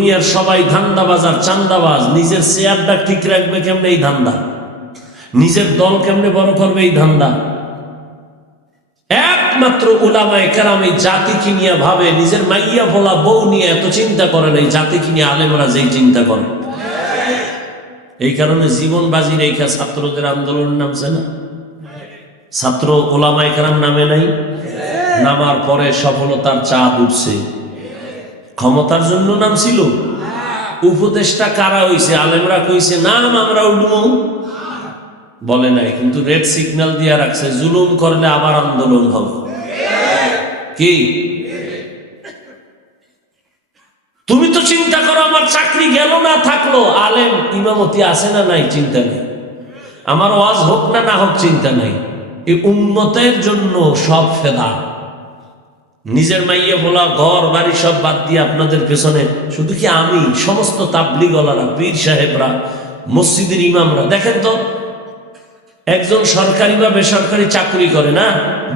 দুনিয়ার সবাই ধান্দাবাজ আর চান্দাবাজ, নিজের চেয়ারটা ঠিক রাখবে কেমনে এই ধান্দা, নিজের দল কেমনে বড় করবে এই ধান্দা। একমাত্র উলামায়ে কেরাম এই জাতিকে নিয়ে ভাবে, নিজের মাইয়া ভোলা বউ নিয়ে এত চিন্তা করে না, এই জাতিকে নিয়ে আলেমরা যেই চিন্তা করে। এই কারণে জীবন বাজি রেখা ছাত্রদের আন্দোলন নামছে না, ছাত্র উলামায়ে কেরাম নামে নাই, নামার পরে সফলতার চাঁদ উঠছে। ক্ষমতার জন্য নামছিল? উপদেশটা কারা হইছে? আলেমরা কইছে নাম আমরা উঠবো, বলে নাই, কিন্তু রেড সিগন্যাল দিয়ে রাখছে, জুলুম করলে আবার আন্দোলন হবে। কি তুমি তো চিন্তা করো, আমার চাকরি গেল না থাকলো, আলেম ইমামতি আছে না নাই চিন্তা নেই, আমার ওয়াজ হোক না না হোক চিন্তা নাই, এই উম্মতের জন্য সব ফেদা। নিজের মাইয়া বলা ঘর বাড়ি সব বাদ দিয়ে আপনাদের পেছনে, শুধু কি আমি, সমস্ত তাবলীগওয়ালারা, পীর সাহেবরা, মসজিদের ইমামরা। দেখেন তো, একজন সরকারি বা বেসরকারি চাকরি করে না,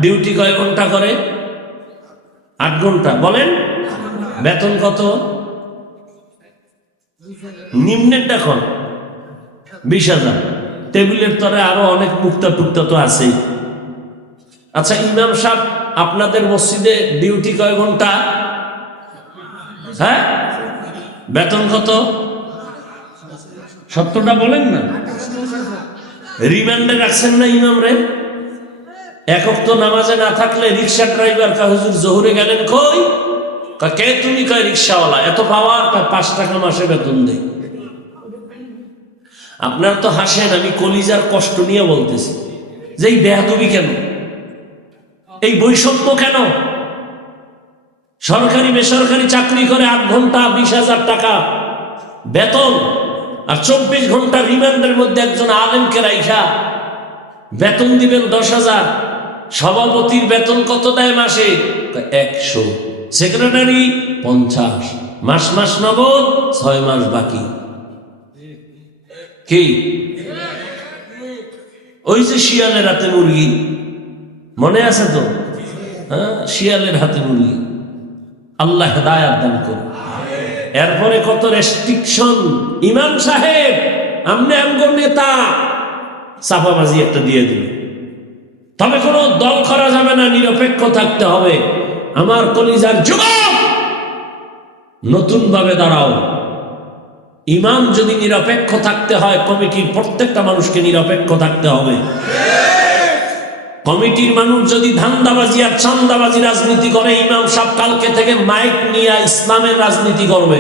ডিউটি কয় ঘন্টা করে? 8 ঘন্টা। বলেন বেতন কত? নিম্নের দেখুন 20,000, টেবিলের তরে আরো অনেক মুক্তা টুক্তা তো আছে। আচ্ছা ইমাম সাহেব আপনাদের মসজিদে ডিউটি কয় ঘন্টা? হ্যাঁ, বেতন কত? 70টা বলেন না। রিমান্ডে রাখছেন না ইমাম রে? একক তো নামাজে না থাকলে রিক্সা ড্রাইভার কা হুজুর জোহরে গেলেন কই, কে তুমি? কয় রিক্সাওয়ালা। এত পাওয়ার? 5 টাকা মাসে বেতন দেয়। আপনার তো হাসেন, আমি কলিজার কষ্ট নিয়ে বলতেছি যে এই বেয়াদবি কেন, এই বৈষম্য কেন? সরকারি বেসরকারি চাকরি করে 8 ঘন্টা 20,000 টাকা বেতন, আর 24 ঘন্টা রিমান্ডের মধ্যে একজন আলেমকে রাইখা বেতন দিবেন 10,000। সভাপতির বেতন কত দেয় মাসে? 100। সেক্রেটারি 50। মাস মাস নগদ, 6 মাস বাকি। কি ওই যে শিয়ালের হাতে মুরগি, মনে আছে তো? হ্যাঁ, শিয়ালের হাতে মুরগি। আল্লাহ হেদায়েত দান করুন। এরপরে কত রেস্ট্রিকশন। ইমাম সাহেব আমনে আমগো নেতা, চাপাবাজি একটা দিয়ে দিল। তবে কোনো দল করা যাবে না, নিরপেক্ষ থাকতে হবে। আমার কলিজার যুবক, নতুন ভাবে দাঁড়াও। ইমাম যদি নিরপেক্ষ থাকতে হয়, কমিটির প্রত্যেকটা মানুষকে নিরপেক্ষ থাকতে হবে। কমিটির মানুষ যদি ধান্দাবাজি আর চান্দাবাজি রাজনীতি করে, ইমাম সাহেব কালকে থেকে মাইক নিয়ে ইসলামের রাজনীতি করবে।